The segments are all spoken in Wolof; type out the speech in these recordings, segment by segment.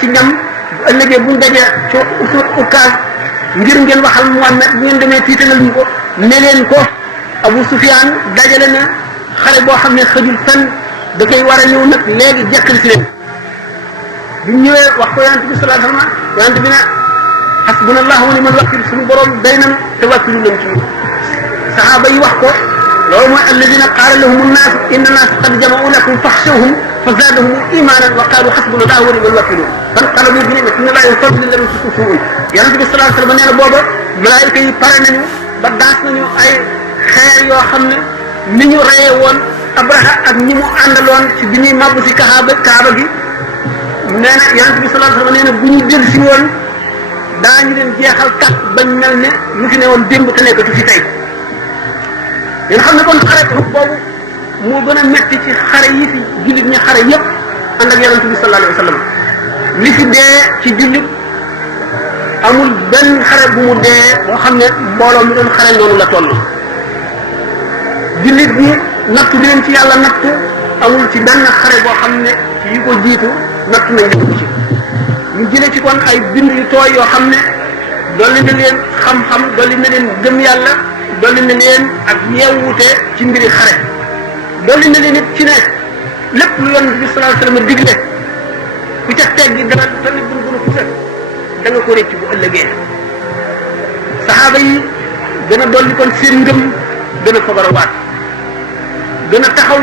ci ñam bu ëllëgee buñ dajee ci ukaas ngir ngeen waxal Muhammad bu ngeen demee tiitalal ñu ko ne leen ko Abu Sufyaan dajale na xale boo xam ne xëjul fenn da koy war a ñëw nag léegi jekkal si leen bi mu ñëwee wax ko yonent bi sallallahu alayhi wasallam yonent bi ne hasbunallahu wa ni'mal wakiil suñu borom day nañu te wàkkilu leen ci saxaaba yi wax ko loolu mooy alladina qaala lahum an-naas inna an-naas qad jama'u lakum faxshawhum fa zaadahum imaanan wa qaalu hasbunallahu wa ni'mal wakiil fanqalabu bi ni'matin min Allahi wa fadlin lam yamsashum yonent bi sallallahu alayhi wasallam nee na booba malaayika yi pare nañu ba daas nañu ay xeer yoo xam ne ni ñu reye woon Abraha ak ñi mu àndaloon ci bi ñuy màbb si kaaba gi nee na yonent bi sallallahu alayhi wasallam nee na bu ñu dellu si woon daañu leen jeexal kat bañ mel ne lu fi ne woon démb te nekkatu fi tey yéen xam ne kon xare boobu moo gën a metti ci xare yi fi jullit ñi xare yépp ànd ak yonent bi sallallahu alayhi wasallam li fi dee ci jullit amul benn xare bu mu dee boo xam ne mbooloo mi doon xare noonu la toll jullit ñi nattu di leen ci yàlla nattu amul ci benn xare boo xam ne yi ko jiitu nattu nañ leen ko ci ñu jëlee ci kon ay bind yu tooy yoo xam ne dolli na leen xam-xam dolli na leen gëm yàlla dolli na leen ak yeewute ci mbiri xare dolli na leen it ci ne lépp lu yonent bi sallallahu alayhi wasallam digle ku ca teggi dara tane buñ gën a puset da nga ko rëcc bu ëllëgee saxaaba yi gën a dolli kon seen ngëm gën a fabarawaat gën a taxaw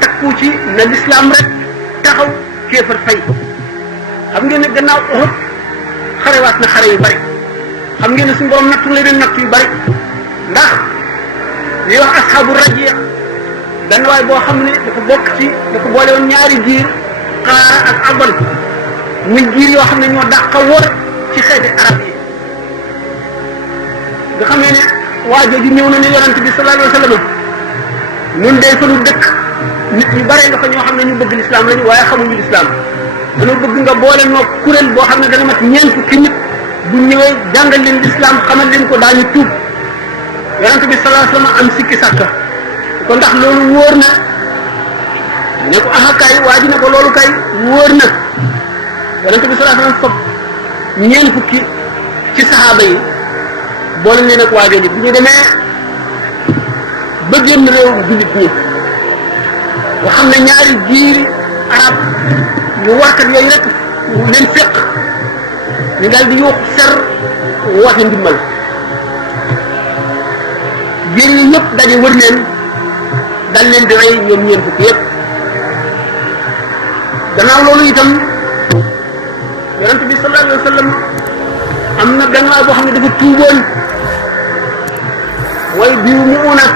takku ci na lislaam rek taxaw kéefar fay xam ngeen ne gannaaw Uhud xarewaat na xare yu bari xam ngeen ne suñu borom nattu leen nattu yu bari ndax li wax asxaabu raji benn waay boo xam ne dafa bokk ci dafa boole woon ñaari giir xaara ak abal muy giir yoo xam ne ñoo dàqa wër ci xeeti arab yi nga xam ne waa jooju ñëw na ne yonent bi sallallahu alayhi wasallam nun day fa nu dëkk nit ñu bare nga fa ñoo xam ne ñu bëgg lislaam lañu waaye xamuñu lislaam dañoo bëgg nga boole noo kuréel boo xam ne dana mat ñeent fukki nit bu ñëwee jàngal leen lislaam xamal leen ko daañu tuub yonent bi sallallahu alayhi wasallam am sikki sàkka ko ndax loolu wóor na ne ko aha kay waa ji ne ko loolu kay wóor na yonent bi sallallahu alayhi wasallam fop ñeent fukki ci saxaaba yi boole leen ak waa jooju bi ñu demee ba génn réew jullit ñi nga xam ne ñaari giiri arab ñu warkat yooyu rek leen féq ñu daal di yuuxu ser woote ndimbal giir yi ñëpp daje wër leen dal leen di rey ñoom ñeen fukki yëpp gannaaw loolu itam yonent bi sallallahu alayhi wa sallam am na benn waay boo xam ne dafa tuuboon mooy biir mu una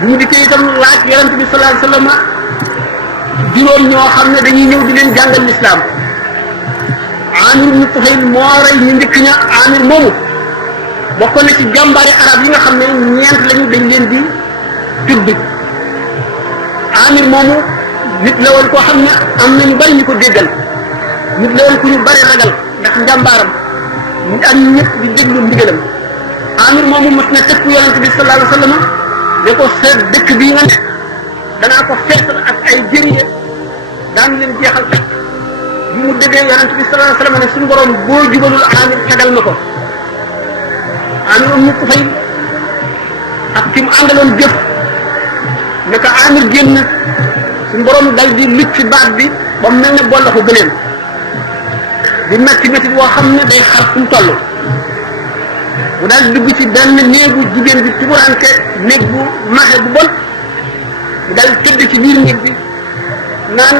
bu ñu dikkee itam laaj yonent bi sallallahu alayhi wa sallam juróom ñoo xam ne dañuy ñëw di leen jàngal lislaam Amir ibn Tufayl moo rey ñu njëkk ña Amir moomu bokkoon na ci jàmbaari arab yi nga xam ne ñeent lañu dañ leen di tudd Amir moomu nit la woon koo xam ne am na ñu bari ñu ko déggal nit la woon ku ñu bari ragal ndax njàmbaaram ñu am ñëpp di déglu ndigalam Amir moomu mos na tëkku yonent bi sallallahu alayhi wa sallam ne ko sa dëkk bii nga ne danaa ko feesal ak ay jëriñe daan leen jeexal kat bi mu déggee yonent bi sallallahu alayhi wa sallam ne suñu borom boo jubalul Amir tegal ma ko Amir ibn Tufayl ak ki mu àndaloon jëf ne ko Amir génn suñu borom dal di lucc ci baat bi ba mu mel ne bolla ko gëneen di metti metti boo xam ne day xar fu mu toll mu daal di dugg ci benn néegu jigéen bi tuburanke néeg bu maxe bu bon mu daal tëdd ci biir néeg bi naan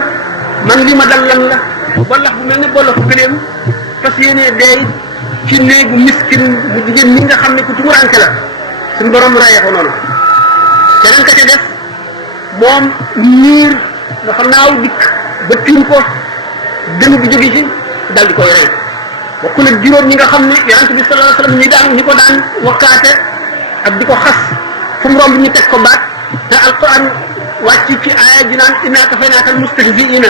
man li ma dal lan la bollax bu mel ne bolla ko gëneen fas yéenee deey ci néegu miskin bu jigéen ñi nga xam ne ku tuburanke la suñu borom raye ko noonu keneen ka ca def moom niir dafa naaw dikk ba tiim ko dënn bi jóge ci dal di koy rey bokk na juróom ñi nga xam ne yonent bi sallallahu alayhi wasallam ñi ko daan wakkaate ak di ko xas fu mu romb ñu teg ko baat te alquran wàcc ci aaya ji naan innaa kafaynaakal mustahzi'iina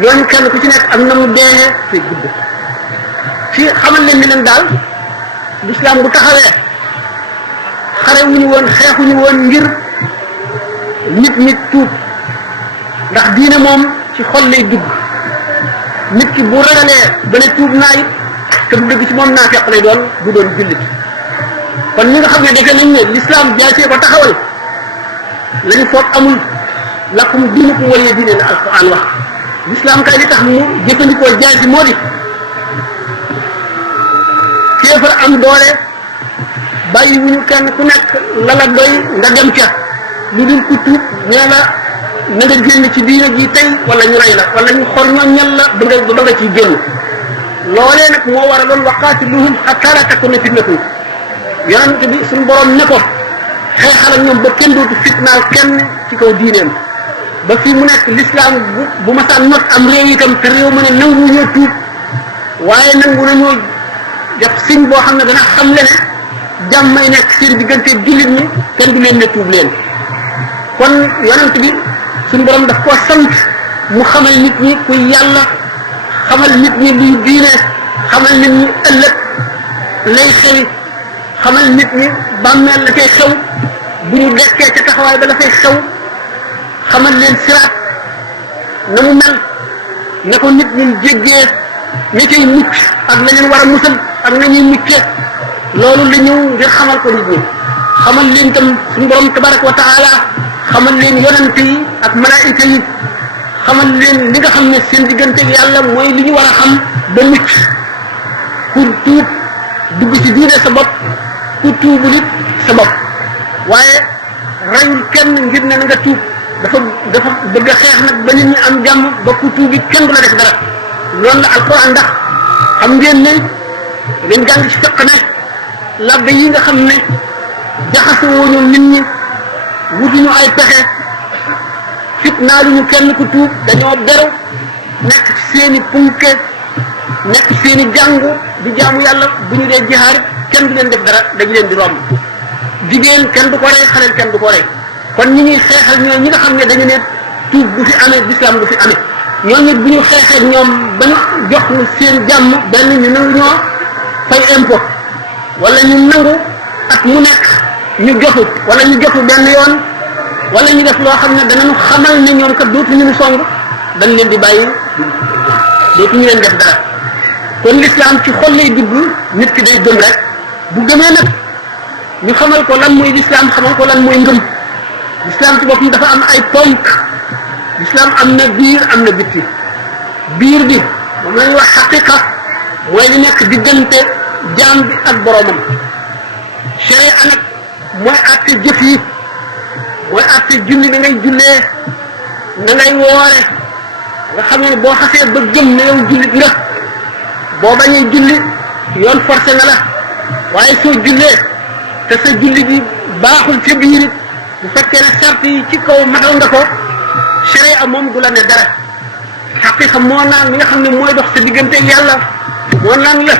ñooñu kenn ku ci nekk am na mu deexee te gudd ci xamal leen ni leen daal l'islam bu taxawee xare wuñu woon xeexuñu woon ngir nit ñi tuub ndax diine moom ci xol lay dugg nit ki bu ragalee ba ne tuub naa it te du dëgg ci moom naafeq lay doon du doon jullit kon ñi nga xam ne defe nañ ne l'islam jaasee ko taxawal lañu foog amul lakum diinukum waliya diine la alquran wax l'islam kay li tax mu jëfandikoo jaasi moo di kéefar am doole bàyyi wuñu kenn ku nekk la la doy nga dem ca lu dul ku tuub nee la na nga génn ci diine ji tey wala ñu rey la wala ñu xor ñoññal la ba nga ciy génn loolee nag moo war a doon waqaatiluhum hattaa laa takuuna fitnatun yonent bi suñu borom ne ko xeexal ak ñoom ba kenn dootu fitnaal kenn ci kaw diineem ba fii mu nekk l'islam bu masaan not am réew itam te réew ma ne nangu ñoo tuub waaye nangu nañoo def signe boo xam ne dana xam le ne jàmm may nekk seen diggante jullit ñi kenn du leen ne tuub leen kon yonent bi suñu borom daf koo sant mu xamal nit ñi kuy yàlla xamal nit ñi luy diine xamal nit ñi ëllëg lay xewi xamal nit ñi bàmmeel la fay xew bu ñu dekkee ca taxawaay ba la fay xew xamal leen siraat na mu mel na ko nit ñi jéggee ña cay mucc ak la leen war a musal ak na ñuy muccee loolu la ñëw ngir xamal ko nit ñi xamal leen itam suñu borom tabaraka wa taala xamal leen yonent yi ak malaayika yi xamal leen li nga xam ne seen diggante yàlla mooy li ñu war a xam ba mucc ku tuub dugg ci diine sa bopp ku tuubul it sa bopp waaye rayul kenn ngir ne na nga tuub dafa bëgg a xeex nag ba nit ñi am jàmm ba ku tuub it kenn du la def dara loolu la alquran ndax xam ngeen ne dañ jàng ci fiq ne labbe yi nga xam ne jaxasoo ñu nit ñi wutuñu ay pexe fitnaaluñu kenn ku tuub dañoo beru nekk ci seeni punke nekk ci seeni jàngu di jaamu yàlla bu ñu dee jihaar kenn du leen def dara dañu leen di romb jigéen kenn du ko rey xaleel kenn du ko rey kon ñi ñuy xeexal ñoo ñi nga xam ne dañu ne tuub du fi amee l'islam du fi amee ñooñu bu ñu xeexee ñoom ba ñu jox ñu seen jàmm benn ñu nangu ñoo fay impôt wala ñu nangu at mu nekk ñu joxu wala ñu joxu benn yoon wala ñu def loo xam ne danañu xamal ne ñoom kat dootuñu ñu song dañ leen di bàyyi dootuñu leen def dara kon l'islam ci xol lay dugg nit ki day gëm rek bu gëmee nag ñu xamal ko lan mooy l'islam xamal ko lan mooy ngëm l'islam ci boppam dafa am ay ponk l'islam am na biir am na bitti biir bi moom la ñuy wax xaqiqa mooy li nekk diggante jaam bi ak boromam sharia nag mooy àtte jëf yi mooy àtte julli da ngay jullee da ngay woore nga xam ne boo xasee ba gëm ne yow jullit nga boo bañee julli yoon forcé na la waaye soo jullee te sa julli gi baaxul ca biir it bu fekkee ne sart yi ci kaw matal nga ko sharia moom du la ne dara xaqiqa moo naan li nga xam ne mooy dox sa diggante yàlla moo naan la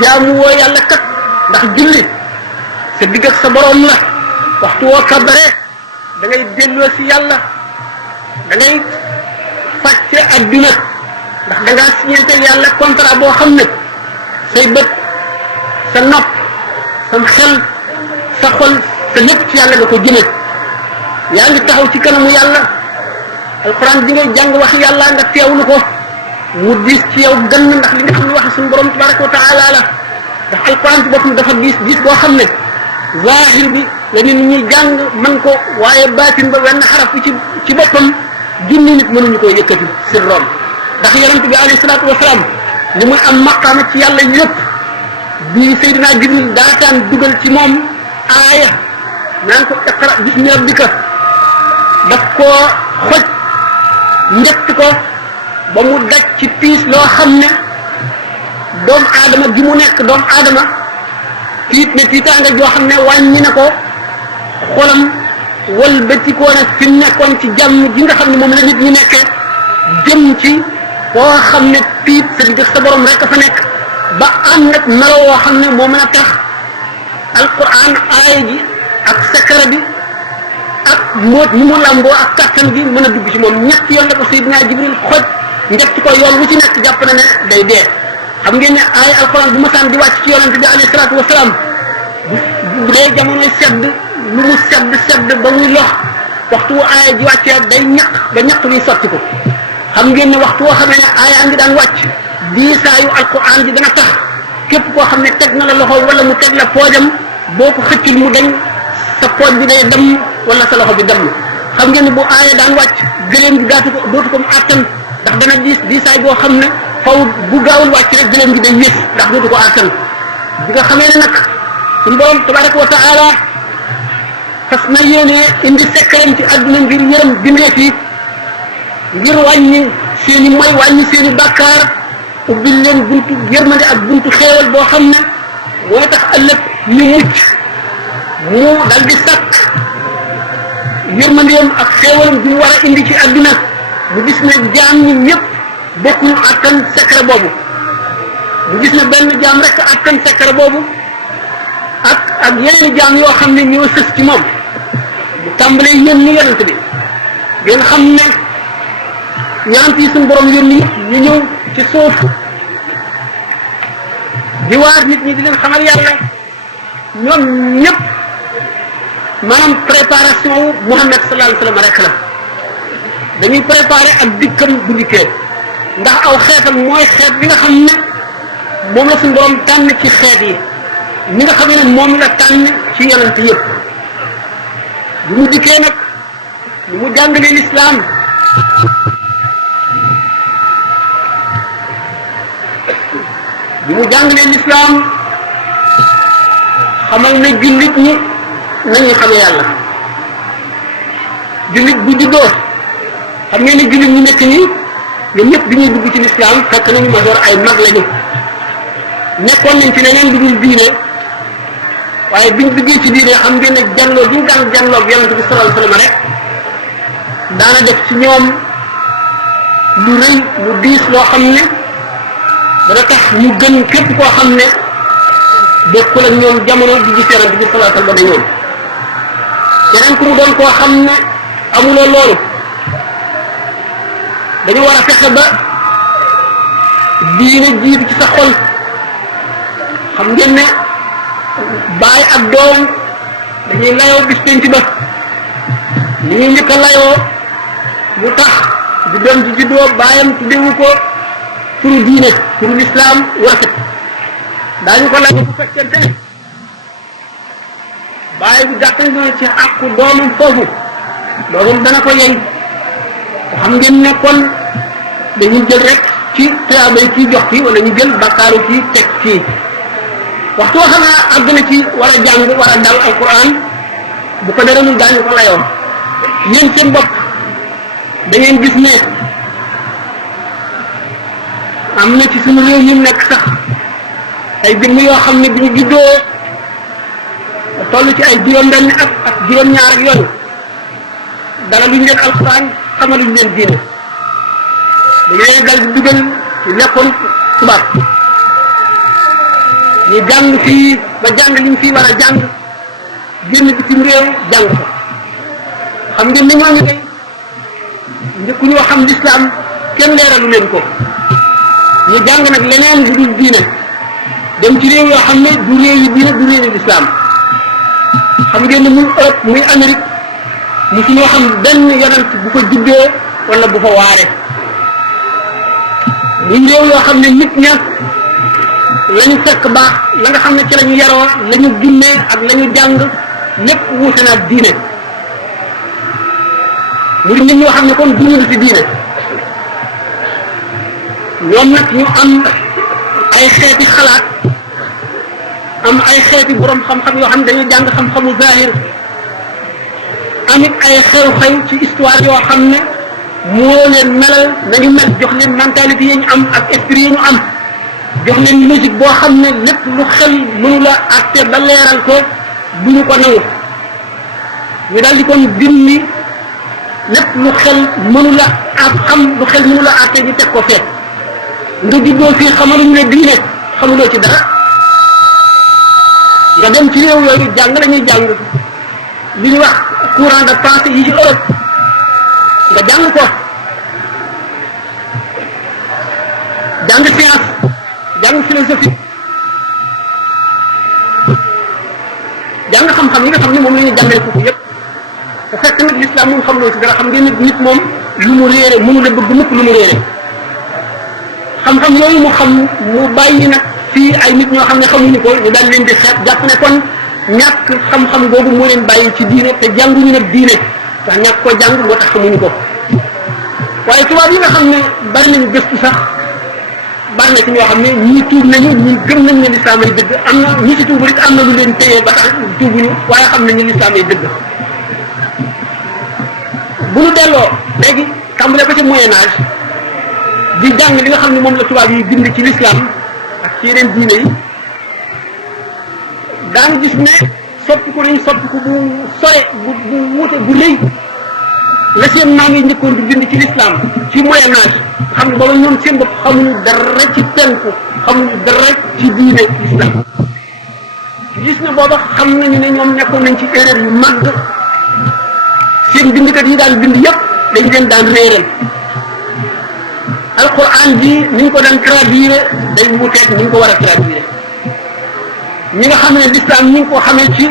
jaamu woo yàlla kat ndax julli sa digg ak sa borom la waxtu woo kabaree da ngay delloo si yàlla da ngay fàcce adduna ndax da ngaa signante yàlla contrat boo xam ne say bët sa nopp sa xel sa xol sa lépp ci yàlla nga ko jëme yaa ngi taxaw ci kanamu yàlla alquran di ngay jàng wax yàlla nga teewlu ko mu diis ci yow gën ndax li nga xam ne wax suñu borom tabaraka wa taala la ndax alquran ci boppam dafa diis boo xam ne zahir bi la nit ñi jàng mën ko waaye baatin ba wenn xaraf bi ci boppam junni nit mënuñu koo yëkkati sirroom ndax yonent bi alayhi salaatu wasalaam li muy am maqaama ci yàlla yëpp bi Seydina Jibril daataan dugal ci moom aaya naan ko iqra bismi rabbika daf koo xoj njëkk ko ba mu daj ci tiis loo xam ne doomu aadama gi mu nekk doomu aadama tiit ne tiitaanga joo xam ne wàññi na ko xolam wëlbatikoo ne fi mu nekkoon ci jàmm ji nga xam ne moom la nit ñi nekkee jëm ci koo xam ne tiit sa digg sa borom rek a fa nekk ba am nag melo woo xam ne moo mën a tax alquran aaya ji ak sakara bi ak moot ni mu lamboo ak kattan gi mën a dugg ci moom ñett yoon la ko Seydina Jibril xoj njëkk ko yoon wu ci nekk jàpp na ne day dee xam ngeen ne ay alquran bu masaan di wàcc ci yonente bi alayhi salaatu wasalaam bu dee jamonoy sedd lu mu sedd ba muy lox waxtu wu aaya ji wàccee day ñaq ba ñaq bi sotti ko xam ngeen ne waxtu woo xamee ne aaya ngi daan wàcc diisaayu alquran ji dana tax képp koo xam ne teg na la loxo wala mu teg la poojam boo ko xëccul mu dañ sa pooj bi day dem wala sa loxo bi dem xam ngeen ne bu aaya daan wàcc gëléem gi gaatu ko dootu ko mu àttan ndax dana diisaay boo xam ne faw bu gaawul wàcc rek gëléem gi day yées ndax dootu ko àttan bi nga xamee ne nag suñu borom tabaraka wa taala fas na yéene indi sekkaram ci àdduna ngir yërëm bindeef yi ngir wàññi seeni moy wàññi seeni bàkkaar ubbil leen buntu yërmande ak buntu xéewal boo xam ne mooy tax ëllëg ñu mucc mu dal di sàkk yërmandeem ak xéewalam bi mu war a indi ci àdduna mu gis ne jaam ñi ñëpp bokkuñu attan secret boobu mu gis ne benn jaam rek attan secret boobu ak yeneen jaam yoo xam ne ñoo sës ci moom mu tàmbalee yónni yonent bi ngeen xam ne yonent yi suñu borom yónni ñu ñëw ci suuf di waar nit ñi di leen xamal yàlla ñoom ñëpp maanaam préparation wu Muhammad sallallahu alayhi wa sallam rek la dañuy préparé ak dikkam bu dikkee ndax aw xeetam mooy xeet bi nga xam ne moom la suñu borom tànn ci xeet yi ñi nga xam ne moom la tànn ci yonent yëpp bu mu dikkee nag lu mu jàngalee lislaam bi mu jàngalee lislaam xamal na jullit ñi nañuy xamee yàlla jullit bu juddoo xam ngeen ne jullit ñu nekk nii ñoom ñëpp bi ñuy dugg ci lislaam fekk nañu ma door ay mag lañu nekkoon nañ ci leneen lu dul diine waaye biñ duggee ci diine xam ngeen ne jànloo gi ñu daan jànloo ak yonent bi sallallahu alayhi wasallam rek daana def ci ñoom lu rëy lu diis loo xam ne dana tax ñu gën képp koo xam ne bokkul ak ñoom jamono di gis yonent bi sallallahu alayhi wasallam dañoon keneen ku mu doon koo xam ne amuloo loolu dañu war a fexe ba diine jiitu ci sa xol xam ngeen ne baay ak doom dañuy layoo bis penc ba li ñuy njëkk a layoo mu tax di doom ji juddoo baayam tuddewu ko turu diine turu lislaam rafet daañu ko layoo bu fekkente ne baay bu gàttal na ci àqu doomam foofu doomam dana ko yey xam ngeen ne kon dañuy jël rek ci tuyaabay kii jox kii wala ñu jël bakkaaru kii teg kii waxtu woo xam ne àgg na ci war a jàng war a dal alquran bu ko dara mun daañu ko layoon yéen seen bopp da ngeen gis ne am na ci suñu réew ñu nekk sax ay jëmm yoo xam ne bi ñu juddoo toll ci ay juróom-benn ak juróom-ñaar ak yooyu dara luñ leen alquran xamaluñ leen diine dañu leen dal di dugal ci lekkoon tubaab ñu jàng fii ba jàng liñ fii war a jàng génn bitim réew jàng ko xam ngeen ne ñooñu day njëkku ñoo xam lislaam kenn leeralu leen ko ñu jàng nag leneen lu dul diine dem ci réew yoo xam ne du réew yi diine du réew yi lislaam xam ngeen ne muy Europe muy Amérique musu ñoo xam benn yonent bu ko juddoo wala bu fa waare muy réew yoo xam ne nit ña lañu fekk baax la nga xam ne ci lañu yaroo lañu gimmee ak lañu jàng lépp wuute na ak diine muy nit ñoo xam ne kon duñu ci diine ñoom nag ñu am ay xeeti xalaat am ay xeeti borom xam-xam yoo xam ne dañu jàng xam-xamu zahir amit ay xew-xew ci histoire yoo xam ne moo leen melal nañu mel jox leen mentalité yi ñu am ak esprit yi ñu am jox leen logique boo xam ne lépp lu xel mënu la àtte ba leeral ko du ñu ko nangu ñu daal di kon dindi lépp lu xel mënu la ak xam lu xel mënu la àtte ñu teg ko fee nga juddoo fii xamaluñ ne diine xamuloo ci dara nga dem ci réew yooyu jàng la ñuy jàng li ñuy wax courant de pensée yi ci Europe nga jàng ko jàng science jàng philosophie jàng xam-xam yi nga xam ne moom la ñuy jàngale foofu yépp bu fekk nag l'islam moom xam loo ci dara xam ngeen nit moom lu mu réere mënu la bëgg mukk lu mu réere xam-xam yooyu mu xam mu bàyyi nag fii ay nit ñoo xam ne xamuñu ko ñu daal leen di xeet jàpp ne kon ñàkk xam-xam googu moo leen bàyyi ci diine te jànguñu nag diine ndax ñàkk koo jàng moo tax xamuñu ko waaye tubaab yi nga xam ne bari nañu gëstu sax bari na ci ñoo xam ne ñii tuub nañu ñii gëm nañ ne lislaam ay dëgg am na ñi ci tuubu it am na lu leen téye ba tax tuubuñu waaye xam nañu lislaam ay dëgg bu ñu delloo léegi tàmbale ko ci moyen âge di jàng li nga xam ne moom la tubaab yi bind ci lislaam ak ci yeneen diine yi daan gis ne soppiku nañ soppiku bu sore bu wuute bu rëy la seen maam yi njëkkoon di bind ci lislaam ci moyen âge xam ne booba ñoom seen bopp xamuñu dara ci penku xamuñu dara ci diine lislaam gis na booba xam nañu ne ñoom nekkoon nañ ci erreur yu mag seen bindkat yi daan bind yépp dañ leen daan réeral alquran bi ni ñu ko daan traduire day wuuteeg ni ñu ko war a traduire ñi nga xam ne l'islam ñi ngi ko xamee ci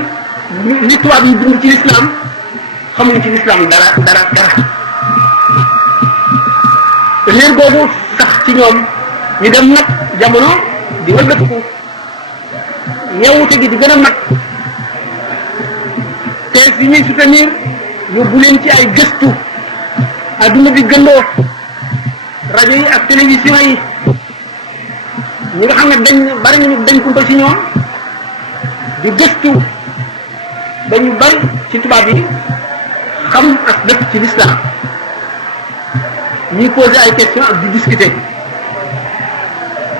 li tubaab yi bind ci l'islam xamuñ ci l'islam dara réer boobu sax ci ñoom ñu dem nag jamono di wëlbatiku yeewute gi di gën a mat thèse yi ñuy soutenir yóbbu leen ci ay gëstu adduna bi gëndoo rajo yi ak télévision yi ñi nga xam ne bari nañu dañ kumpa ci ñoom di gëstu dañu bari ci tubaab yi xam ak dëkk ci l'islam ñuy poser ay questions ak di discuter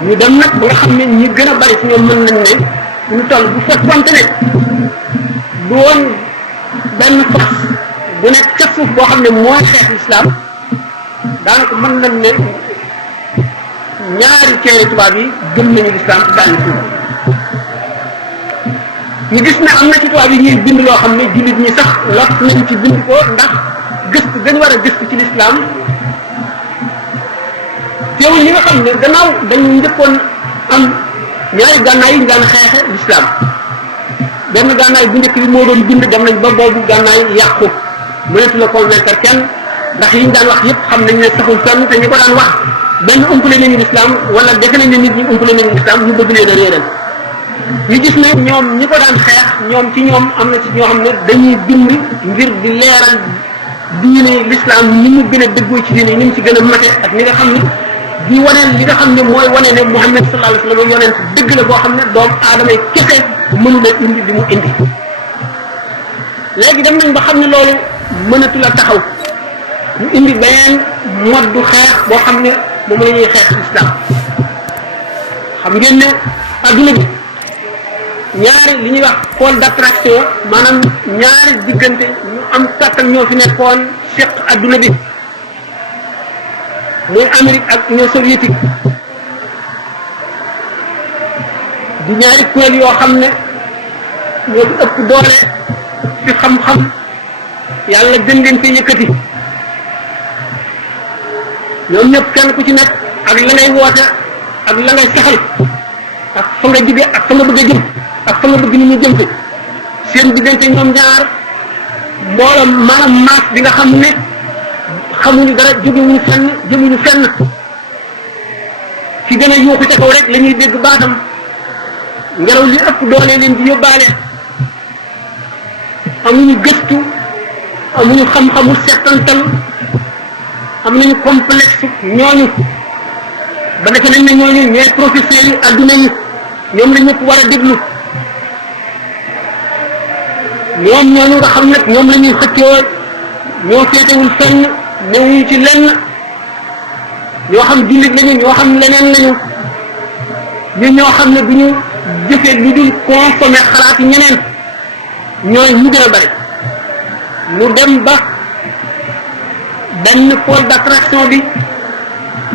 ñu dem nag ba nga xam ne ñi gën a bari ci ñoom mën nañ ne ñu toll bu fekkonte ne du woon benn force bu nekk ca suuf boo xam ne mooy xeex l'islam daanaka mën nañ ne ñaari ceeri tubaab yi gëm nañu l'islam daal suuf ñu gis ne am na ci tubaab yi ñuy bind loo xam ne jullit ñi sax lot nañ ci bind ko ndax gëstu dañu war a gëstu ci l'islam teewul ñi nga xam ne gannaaw dañu njëkkoon am ñaari gànnaay yi ñu daan xeexe l'islam benn gànnaay bu njëkk bi moo doon bind dem nañ ba boobu gànnaay yàqu mënatu la convaincre kenn ndax yi ñu daan wax yëpp xam nañ ne saxul fenn te ñu ko daan wax benn umpale nañu l'islam wala defe nañ ne nit ñi umpale nañu l'islam ñu bëgg leen a réeral ñu gis ne ñoom ñi ko daan xeex ñoom ci ñoom am na ci ñoo xam ne dañuy bind ngir di leeral diine l'islam ni mu gën a dëggoo ci diine ni mu ci gën a mate ak ni nga xam ne di waneel li nga xam ne mooy wane ne Muhammad sallallahu alayhi wa sallam yonent dëgg la boo xam ne doomu aadama yi kese mënu la indi li mu indi léegi dem nañ ba xam ne loolu mënatu la taxaw ñu indi beneen moddu xeex boo xam ne moom la ñuy xeex l'islam xam ngeen ne adduna bi ñaari li ñuy wax pôle d'attraction maanaam ñaari diggante ñu am kattan ñoo fi nekkoon seq adduna bi muy Amérique ak Union soviétique di ñaari kuréel yoo xam ne ñoo fi ëpp doole fi xam-xam yàlla gën leen fi yëkkati ñoom ñëpp kenn ku ci nekk ak la ngay woote ak la ngay saxal ak fa nga jóge ak fa nga bëgg a jëm ak fa nga bëgg ni ñu jëm fi seen diggante ñoom ñaar mbooloo maanaam maas bi nga xam ne xamuñu dara jógewuñu fenn jëmuñu fenn ki gën a yuuxu ca kaw rek la ñuy dégg baatam ngelaw li ëpp doole leen di yóbbaale amuñu gëstu amuñu xam-xamu settantal am nañu complexe ñooñu ba defe nañ ne ñooñu ñooy professeurs yi adduna yi ñoom la ñëpp war a déglu ñooñu nga xam nag ñoom la ñuy xëccoo ñoo féetewul fenn newuñu ci lenn ñoo xam jullit lañu ñoo xam leneen lañu ñoo xam ne bu ñu jëfee lu dul consommé xalaat yi ñeneen ñooy ñu gën a bari mu dem ba benn pôle d'attraction bi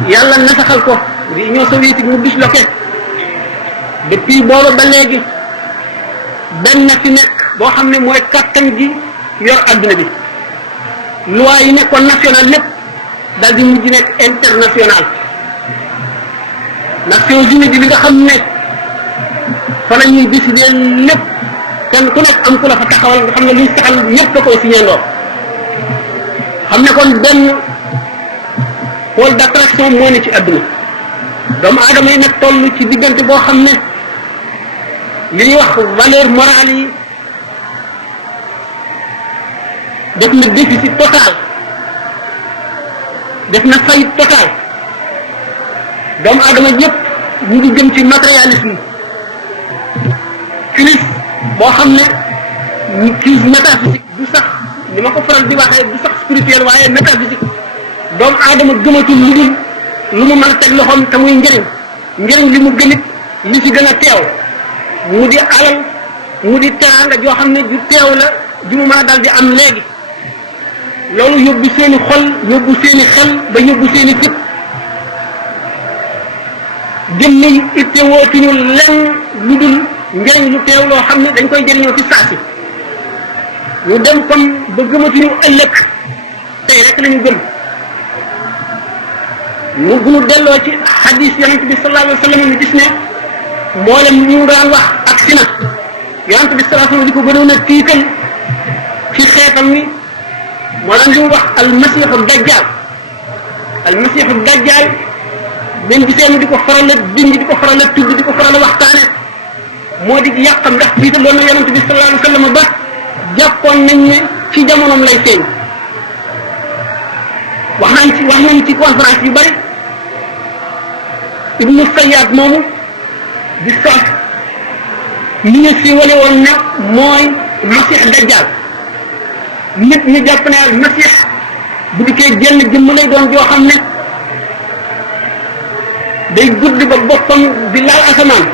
yàlla nasaxal ko di Union soviétique mu disloqué depuis booba ba léegi benn fi nekk boo xam ne mooy kattan gi yor adduna bi loi yi nekkoon national lépp daal di mujj nekk international. Nations Unies bi nga xam ne fa la ñuy décider lépp kenn ku nekk am ku la fa taxawal nga xam ne luy saxal ñëpp da koy signandoo xam ne kon benn pôle d'attraction moo ne ci adduna doomu aadama yi nag toll ci diggante boo xam ne li ñuy wax valeur morale yi def na déficit total def na faillite total doomu aadama yëpp ñu ngi jëm ci matérialisme crise boo xam ne crise métaphysique du sax ni ma ko faral di waxee du sax spirituel waaye métaphysique doomu aadama gëmatul lu dul lu mu mën a teg loxoom te muy njëriñ li mu gënit li ci gën a teew mu di alal mu di teraanga joo xam ne ju teew la ju mu mën a dal di am léegi loolu yóbbu seeni xol yóbbu seeni xel ba yóbbu seeni fit jëm ni itte wootuñu lenn lu dul njëriñ lu teew loo xam ne dañ koy jëriñoo ci saasi ñu dem kon ba gëmatuñu ëllëg tey rek lañu gëm ñu bu delloo ci hadis yonent bi sallallahu alayhi wa sallam ñu gis ne mboolem ñu daan wax ak si na yonent bi sallallahu alayhi wa sallam di ko gënoon a tiital ci xeetam wi moo daan ñu wax almasiixu dajjal dañ gisee mu di ko faral a dindi di ko faral a tudd di ko faral a waxtaane moo di yàqam ndax tiital loolu na yonent bi sallallahu alayhi wa sallam ba jàppoon nañ ne ci jamonoom lay feeñ wax nañ ci conférence yu bari Ibnu Sayyad moomu di soog ni ñu siiwale woon na mooy Masiix Dajjal nit ñi jàpp ne Masiix bu dikkee jënn jëmm lay doon joo xam ne day gudd ba boppam di laal asamaan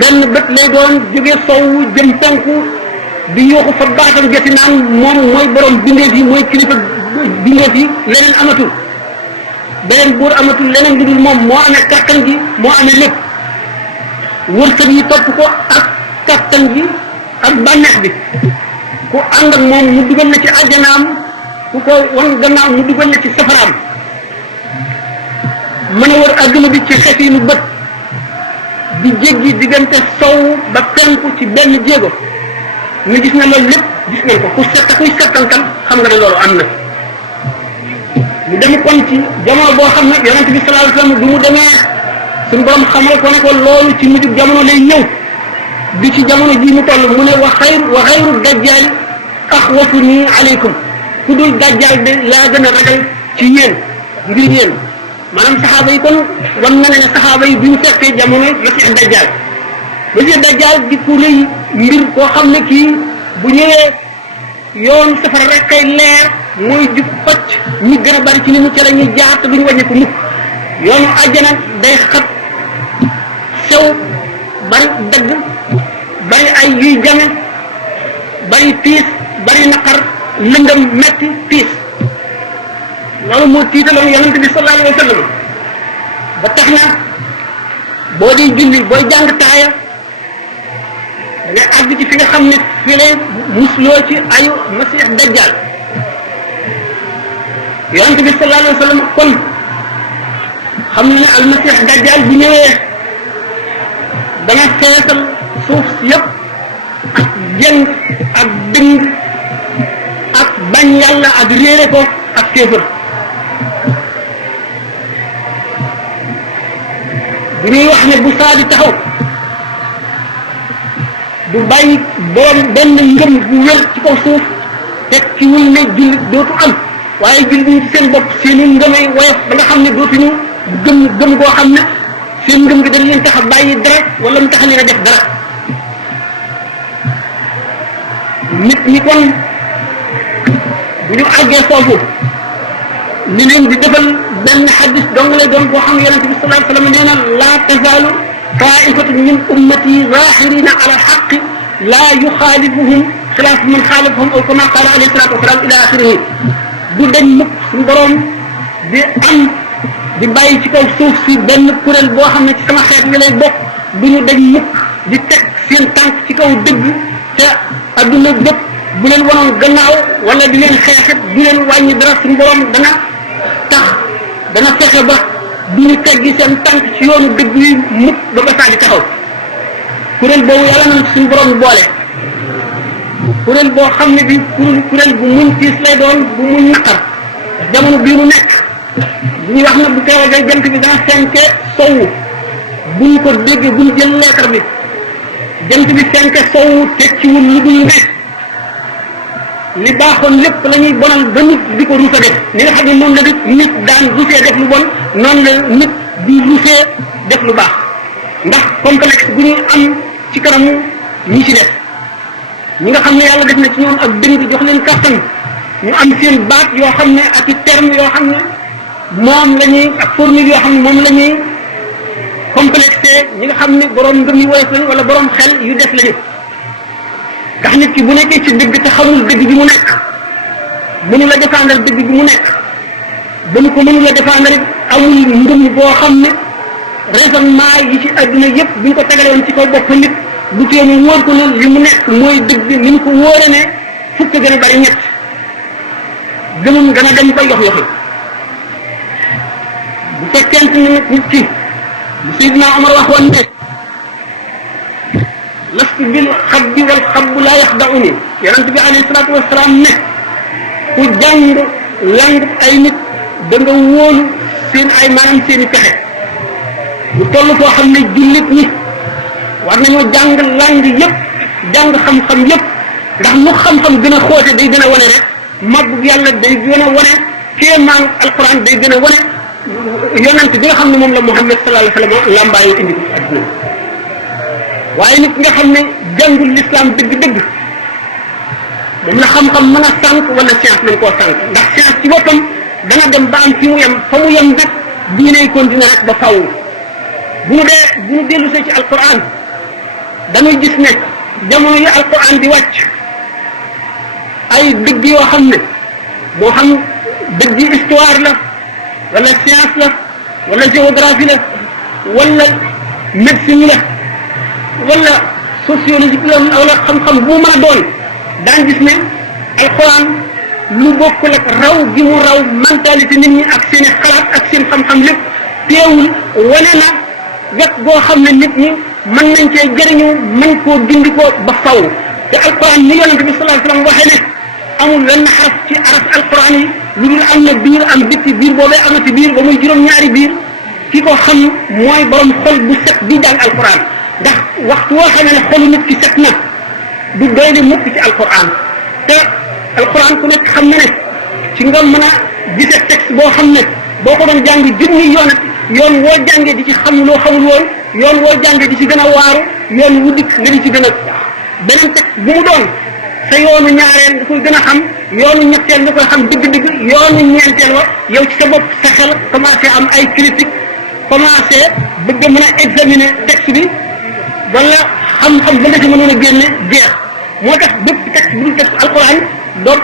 benn bët lay doon jóge sowwu jëm penku di yuuxu fa baatam joti naan moom mooy borom bindeef yi mooy kilifa bindeef yi leneen amatul beneen buur amatul leneen lu dul moom moo amee kattan gi moo amee lépp wërsëg yi topp ko ak kattan gi ak bànneex bi ku ànd ak moom mu dugal la ci àjjanaam ku ko wan gannaaw mu dugal la ci safaraam mën a wër adduna bi ci xefiinu bët di jéggi diggante sow ba penku ci benn jéego ñu gis na loolu lépp gis nañ ko kuy settantal xam nga ne loolu am na ñu dem kon ci jamono boo xam ne yonent bi sallallahu alayhi wasallam du mu demee suñu borom xamal ko ne ko loolu ci mujjug jamono lay ñëw bi ci jamono ji mu toll mu ne wa xayru dajjal axwafu nii aleykum ku dul dajjal de laa gën a ragal ci yéen ngir yéen maanaam saxaaba yi kon wan na ne saxaaba yi bi ñu fekkee jamono Masiix Dajjal di ku rëy mbir koo xam ne kii bu ñëwee yoon safara rek kay leer mooy jub xocc ñi gën a bari ci li mu cere ñuy jaar te duñu wàññi ko mukk yoonu àjjana day xat sew bari dëgg bari ay yuy jame bari tiis bari naqar lëndëm metti tiis loolu moo tiitaloon yonent bi sallallahu alayhi wa sallam ba tax na boo di julli booy jàng taaya nga àgg ci fi nga xam ne fi lay musloo ci ayu Masiix Dajjal yonent bi sallallahu alayhi wa sallam kon xam ne al Masiix Dajjal bu ñëwee dana feesal suuf si yëpp ak jëng ak dëng ak bañ yàlla ak réere ko ak kéefër bu ñuy wax ne bu saa di taxaw du bàyyi borom benn ngëm bu wér ci kaw suuf tekkiwul ne jullit dootu am waaye jullit ñi ci seen bopp seeni ngëmay woyof ba nga xam ne dootuñu gëm goo xam ne seen ngëm gi dañ leen tax a bàyyi dara wala mu tax leen a def dara nit ñi kon bu ñu àggee foofu ni leen di defal benn xadis dong lay doon boo xam ne yonente bi sallallahu alayhi wa sallam nee na laa tazaalu taifatun min ummati zahirina ala alxaqi laa yuxaalifuhum xilaafu man xaalafahum aw kama qaala alayhi salatu wasalaam ila axirihi du dañ mukk suñu borom di am di bàyyi ci kaw suuf si benn kuréel boo xam ne ci sama xeet wi lay bokk du ñu dañ mukk di teg seen tànk ci kaw dëgg te adduna bépp bu leen wanoon gannaaw wala di leen xeexit du leen wàññi dara suñu borom dana fexe ba du ñu teggi seen tànk ci yoonu dëgg yi mukk ba ba saa di taxaw kuréel boobu yàlla nañ suñu borom boole kuréel boo xam ne bi kuréel bu muñ tiis lay doon bu muñ naqar jamono bii mu nekk bu ñuy wax na bu keroog day jant bi dana fenke sowu bu ñu ko déggee bu ñu jël leetar bi jant bi fenke sowu tekkiwul lu dul ne li baaxoon lépp la ñuy bonal ba nit di ko rusa def ni nga xam ne noonu la nit daan rusee def lu bon noonu la nit di rusee def lu baax ndax complexe bu ñuy am ci kanamu ñi ci def ñi nga xam ne yàlla def na ci ñoom ak dëng jox leen kàttan ñu am seen baat yoo xam ne ak i terme yoo xam ne moom la ñuy ak formule yoo xam ne moom la ñuy complexé ñi nga xam ne borom ngëm yu woyof lañu wala borom xel yu def lañu ndax nit ki bu nekkee ci dëgg te xamul dëgg bi mu nekk mënu la défendre dëgg bi mu nekk ba mu ko mënu la défendre amul ngëm boo xam ne raisonnement yi ci àdduna yépp bu ñu ko tegale woon ci kaw bopp nit bu tee mu wóor ko ne li mu nekk mooy dëgg ni mu ko wóore ne fukk gën a bari ñett gëmum gën a dem ba yox yoxi bu fekkente ne nit ki bu Seydina Omar waxoon ne lastu bil xabbi wal xabbu laa yaxda'uni yonent bi alayhi salaatu wasalaam ne ku jàng lang ay nit da nga wóolu seen ay maanaam seen i pexe bu toll foo xam ne jullit ñi war nañoo jàng lang yépp jàng xam-xam yépp ndax lu xam-xam gën a xóote day gën a wane rek màggu yàlla day gën a wane kéemaan alquran day gën a wane yonent bi nga xam ne moom la Muhammad sallallahu alayhi wa sallam lambaayu indi ko adduna waaye nit nga xam ne jàngul l'islam dëgg-dëgg moom la xam-xam mën a sànq wala science mën koo sànq ndax science ci boppam dana dem ba am fi mu yem fa mu yem nag diinay continuer rek ba faw bu ñu dellu see ci alquran dañuy gis ne jamono yi alquran di wàcc ay dëgg yoo xam ne moo xam dëgg histoire la wala science la wala géographie la wala médecine la wala sociologique la wala xam-xam bu mu mën a doon daan gis ne alquran lu bokkul ak raw gi mu raw mentalité nit ñi ak seen i xalaat ak seen xam-xam lépp teewul wane na wet goo xam ne nit ñi mën nañ cee jëriñu mën koo dindi ko ba faw te alquran ni yonente bi sallallahu alayhi wasallam waxee ne amul wenn xaraf ci araf alquran yi lu dul am na biir am bitti biir boobee amati biir ba muy juróom-ñaari biir ki ko xam mooy borom xol bu set bi jàng alquran ndax waxtu woo xamee ne xolu nit ki set na du doy di mukk ci alquran te alquran ku nekk xam ne ne ci nga mën a gisee texte boo xam ne boo ko doon jàng junni yoon woo jàngee di ci xam loo xamul woon yoon woo jàngee di ci gën a waaru yoon wu dikk nga di ci gën a beneen texte bu mu doon sa yoonu ñaareel nga koy gën a xam yoonu ñetteel nga koy xam digg-digg yoonu ñeenteel wa yow ci sa bopp sa xel commencé am ay critique commencé bëgg a mën a examiner texte bi wala xam-xam ba nga ci mënoon a génne jeex moo tax bépp texte bu dul texte alquran doom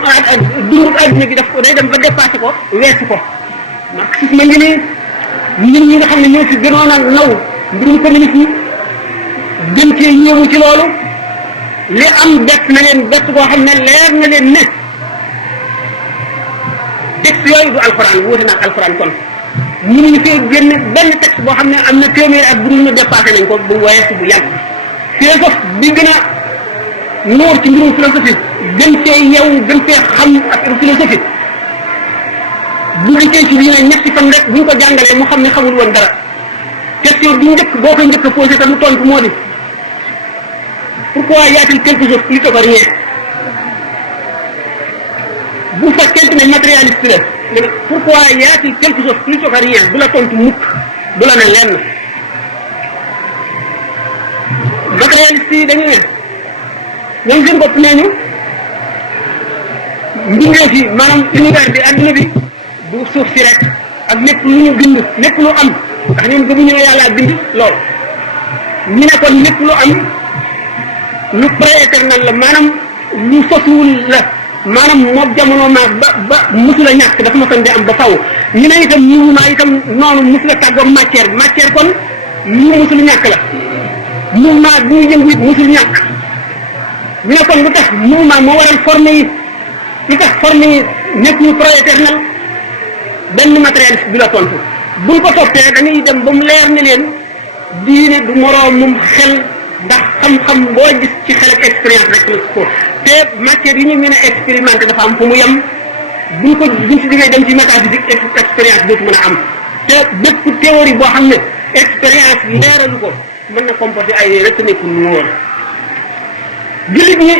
dundu adduna gi daf ko day dem ba dépassé ko weesu ko marxisme ngi nii nit ñi nga xam ne ñoo fi gënoon a naw mbirum communisme gën cee yéemu ci loolu li am bett na leen bett koo xam ne leer na leen ne texte yooyu du alquran wuute naa alquran kon mënuñu fee génn benn texte boo xam ne am na téeméeri at bu dul ñu dépassé nañ ko bu weesu bu yàgg philosophe bi gën a noor ci mbirum philosophie gën fee yeewu gën fee xam ak philosophie bu liggéey ci diine ñetti fan rek buñ ko jàngalee mu xam ne xamul woon dara question bi njëkk boo koy njëkk a posé te mu tontu moo di pourquoi y a-t-il quelque chose plutôt que rien bu fekkente ne matérialiste la pourquoi y a-t-il quelque chose plutôt que rien du la tontu mukk du la ne lenn matérialiste yi dañu ne ñoom seen bopp nee ñu mbindeef yi maanaam univers bi adduna bi du suuf si rek ak lépp lu ñu bind lépp lu am ndax ñoom gëmuñu ne yàlla bind lool ñu ne kon lépp lu am lu prééternel la maanaam lu sosuwul la maanaam moom jamono maag ba musula ñàkk dafa ma di am ba faw ñu ne itam mouvement itam noonu musula tàggoog matière kon lu musul ñàkk la mouvement bi muy yëngu it musul ñàkk ñu ne kon lu tax mouvement moo waral forme yi lu tax forme yi nekk ñu proéternel benn matérialiste bi la tontu buñ ko toppee dañuy dem ba mu leer ne leen diine du moroomum xel ndax xam-xam boo gis ci xel ak expérience rek la ko te matière yi ñu mën a expérimenté dafa am fu mu yem buñ si digee dem ci métaphysique expérience dootu mën a am te bépp théorie boo xam ne expérience leeralu ko mën na comporter ay retenue pour mu wóor jullit ñi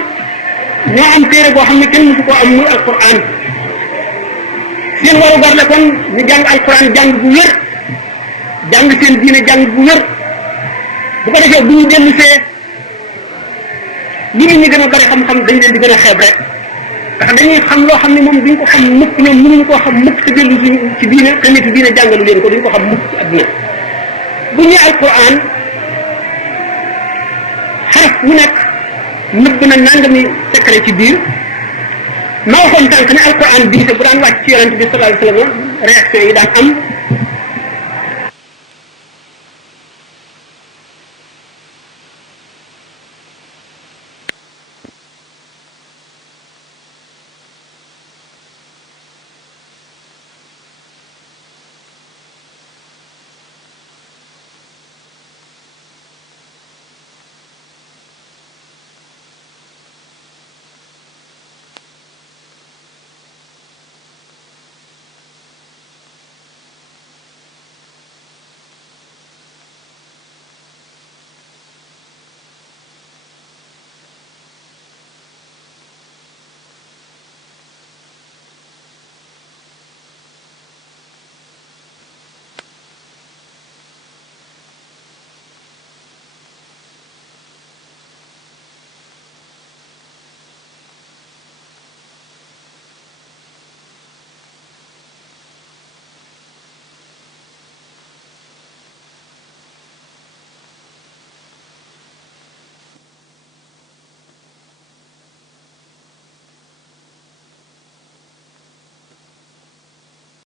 ñoo am téere boo xam ne kenn mësu koo am muy alquran seen waru gar la kon ñu jàng alquran jàng bu wér jàng seen diine jàng bu wér bu ko defee bu ñu dellu see li nit ñi gën a bari xam-xam dañ leen di gën a xeeb rek ndax dañuy xam loo xam ne moom duñ ko xam mukk ñoom mënuñu koo xam mukk te dellu ci diine te nit diine jàngalu leen ko duñ ko xam mukk ci àdduna bu ñuy alquran xaraf wu nekk nëbb na nangami secret ci biir ma waxoon tànk ne alquran diise bu daan wàcc ci yonent bi sallallahu alayhi wa sallam réaction yi daan am